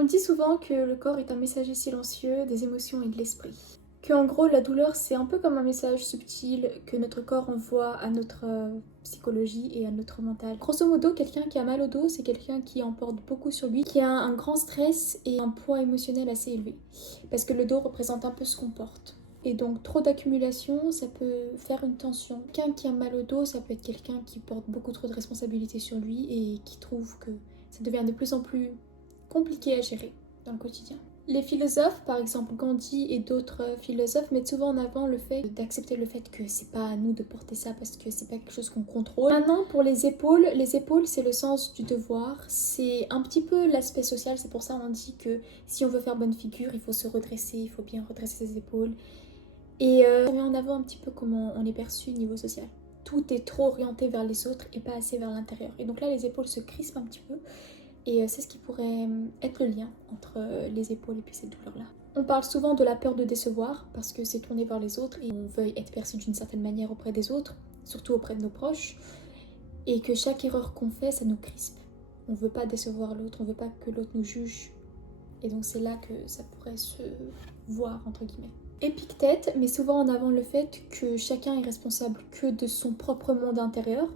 On dit souvent que le corps est un messager silencieux des émotions et de l'esprit. Que en gros la douleur c'est un peu comme un message subtil que notre corps envoie à notre psychologie et à notre mental. Grosso modo, quelqu'un qui a mal au dos, c'est quelqu'un qui en porte beaucoup sur lui, qui a un grand stress et un poids émotionnel assez élevé. Parce que le dos représente un peu ce qu'on porte. Et donc trop d'accumulation, ça peut faire une tension. Quelqu'un qui a mal au dos, ça peut être quelqu'un qui porte beaucoup trop de responsabilités sur lui et qui trouve que ça devient de plus en plus compliqué à gérer dans le quotidien. Les philosophes, par exemple Gandhi et d'autres philosophes, mettent souvent en avant le fait d'accepter le fait que c'est pas à nous de porter ça parce que c'est pas quelque chose qu'on contrôle. Maintenant, pour les épaules c'est le sens du devoir, c'est un petit peu l'aspect social, c'est pour ça on dit que si on veut faire bonne figure, il faut se redresser, il faut bien redresser ses épaules. Et ça met en avant un petit peu comment on est perçu niveau social. Tout est trop orienté vers les autres et pas assez vers l'intérieur. Et donc là, les épaules se crispent un petit peu. Et c'est ce qui pourrait être le lien entre les épaules et puis cette douleur-là. On parle souvent de la peur de décevoir parce que c'est tourné vers les autres et on veut être perçu d'une certaine manière auprès des autres, surtout auprès de nos proches, et que chaque erreur qu'on fait, ça nous crispe. On veut pas décevoir l'autre, on veut pas que l'autre nous juge. Et donc c'est là que ça pourrait se voir, entre guillemets. Épictète met souvent en avant le fait que chacun est responsable que de son propre monde intérieur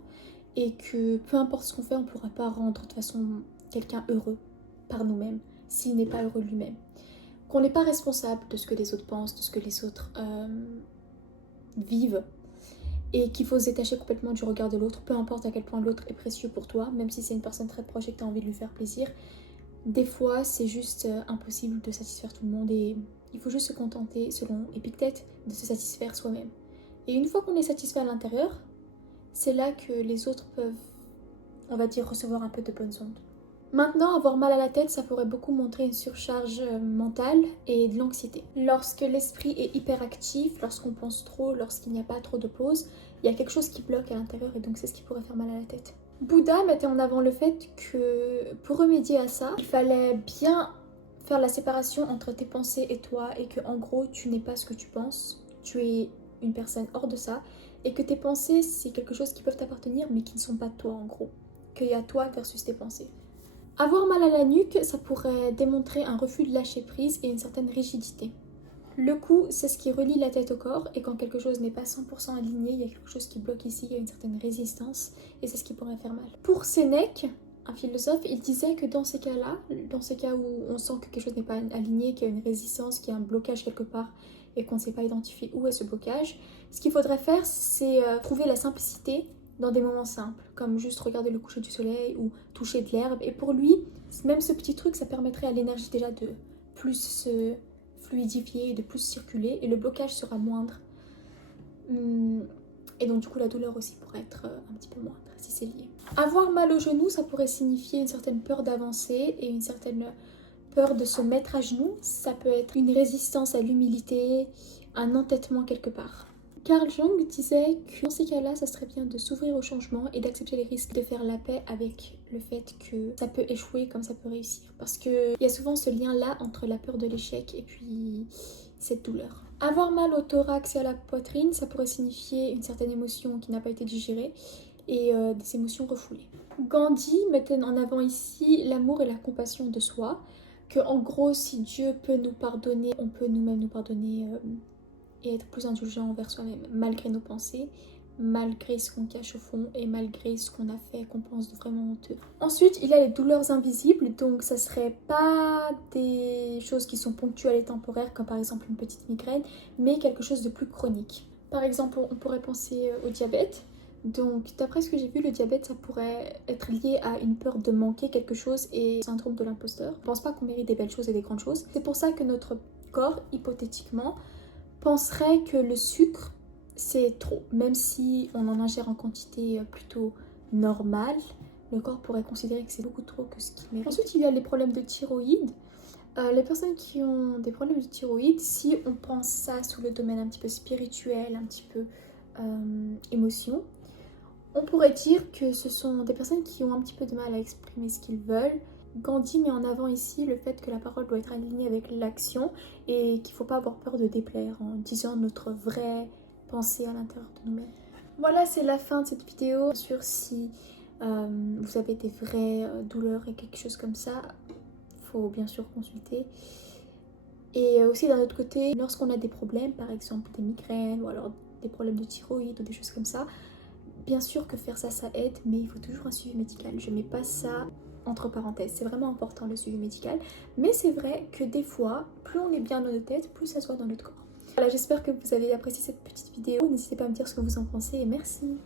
et que peu importe ce qu'on fait, on ne pourra pas rendre de toute façon quelqu'un heureux par nous-mêmes s'il n'est pas heureux lui-même. Qu'on n'est pas responsable de ce que les autres pensent, de ce que les autres vivent et qu'il faut se détacher complètement du regard de l'autre, peu importe à quel point l'autre est précieux pour toi, même si c'est une personne très proche et que tu as envie de lui faire plaisir. Des fois, c'est juste impossible de satisfaire tout le monde et il faut juste se contenter, selon Épictète, de se satisfaire soi-même. Et une fois qu'on est satisfait à l'intérieur, c'est là que les autres peuvent, on va dire, recevoir un peu de bonnes ondes. Maintenant, avoir mal à la tête, ça pourrait beaucoup montrer une surcharge mentale et de l'anxiété. Lorsque l'esprit est hyperactif, lorsqu'on pense trop, lorsqu'il n'y a pas trop de pause, il y a quelque chose qui bloque à l'intérieur et donc c'est ce qui pourrait faire mal à la tête. Bouddha mettait en avant le fait que pour remédier à ça, il fallait bien faire la séparation entre tes pensées et toi et que en gros tu n'es pas ce que tu penses, tu es une personne hors de ça et que tes pensées c'est quelque chose qui peuvent t'appartenir mais qui ne sont pas toi en gros, qu'il y a toi versus tes pensées. Avoir mal à la nuque, ça pourrait démontrer un refus de lâcher prise et une certaine rigidité. Le cou, c'est ce qui relie la tête au corps et quand quelque chose n'est pas 100% aligné, il y a quelque chose qui bloque ici, il y a une certaine résistance et c'est ce qui pourrait faire mal. Pour Sénèque, un philosophe, il disait que dans ces cas-là, dans ces cas où on sent que quelque chose n'est pas aligné, qu'il y a une résistance, qu'il y a un blocage quelque part et qu'on ne sait pas identifier où est ce blocage, ce qu'il faudrait faire, c'est trouver la simplicité dans des moments simples, comme juste regarder le coucher du soleil ou toucher de l'herbe. Et pour lui, même ce petit truc, ça permettrait à l'énergie déjà de plus se fluidifier et de plus circuler et le blocage sera moindre. Et donc du coup la douleur aussi pourrait être un petit peu moindre si c'est lié. Avoir mal au genou, ça pourrait signifier une certaine peur d'avancer et une certaine peur de se mettre à genoux. Ça peut être une résistance à l'humilité, un entêtement quelque part. Carl Jung disait que dans ces cas-là, ça serait bien de s'ouvrir au changement et d'accepter les risques, de faire la paix avec le fait que ça peut échouer comme ça peut réussir. Parce qu'il y a souvent ce lien-là entre la peur de l'échec et puis cette douleur. Avoir mal au thorax et à la poitrine, ça pourrait signifier une certaine émotion qui n'a pas été digérée et des émotions refoulées. Gandhi mettait en avant ici l'amour et la compassion de soi, que en gros, si Dieu peut nous pardonner, on peut nous-mêmes nous pardonner et être plus indulgent envers soi-même, malgré nos pensées, malgré ce qu'on cache au fond et malgré ce qu'on a fait qu'on pense vraiment honteux. Ensuite, il y a les douleurs invisibles, donc ça serait pas des choses qui sont ponctuelles et temporaires, comme par exemple une petite migraine, mais quelque chose de plus chronique. Par exemple, on pourrait penser au diabète. Donc, d'après ce que j'ai vu, le diabète, ça pourrait être lié à une peur de manquer quelque chose et au syndrome de l'imposteur. Je pense pas qu'on mérite des belles choses et des grandes choses. C'est pour ça que notre corps, hypothétiquement, penserait que le sucre c'est trop, même si on en ingère en quantité plutôt normale, le corps pourrait considérer que c'est beaucoup trop que ce qu'il mérite. Ensuite, il y a les problèmes de thyroïde. Les personnes qui ont des problèmes de thyroïde, si on pense ça sous le domaine un petit peu spirituel, un petit peu émotion, on pourrait dire que ce sont des personnes qui ont un petit peu de mal à exprimer ce qu'ils veulent. Gandhi met en avant ici le fait que la parole doit être alignée avec l'action et qu'il ne faut pas avoir peur de déplaire en disant notre vraie pensée à l'intérieur de nous-mêmes. Voilà, c'est la fin de cette vidéo. Bien sûr, si vous avez des vraies douleurs et quelque chose comme ça, faut bien sûr consulter. Et aussi d'un autre côté, lorsqu'on a des problèmes, par exemple des migraines ou alors des problèmes de thyroïde ou des choses comme ça, bien sûr que faire ça, ça aide, mais il faut toujours un suivi médical. Je mets pas ça entre parenthèses, c'est vraiment important le suivi médical. Mais c'est vrai que des fois, plus on est bien dans notre tête, plus ça soit dans notre corps. Voilà, j'espère que vous avez apprécié cette petite vidéo. N'hésitez pas à me dire ce que vous en pensez et merci.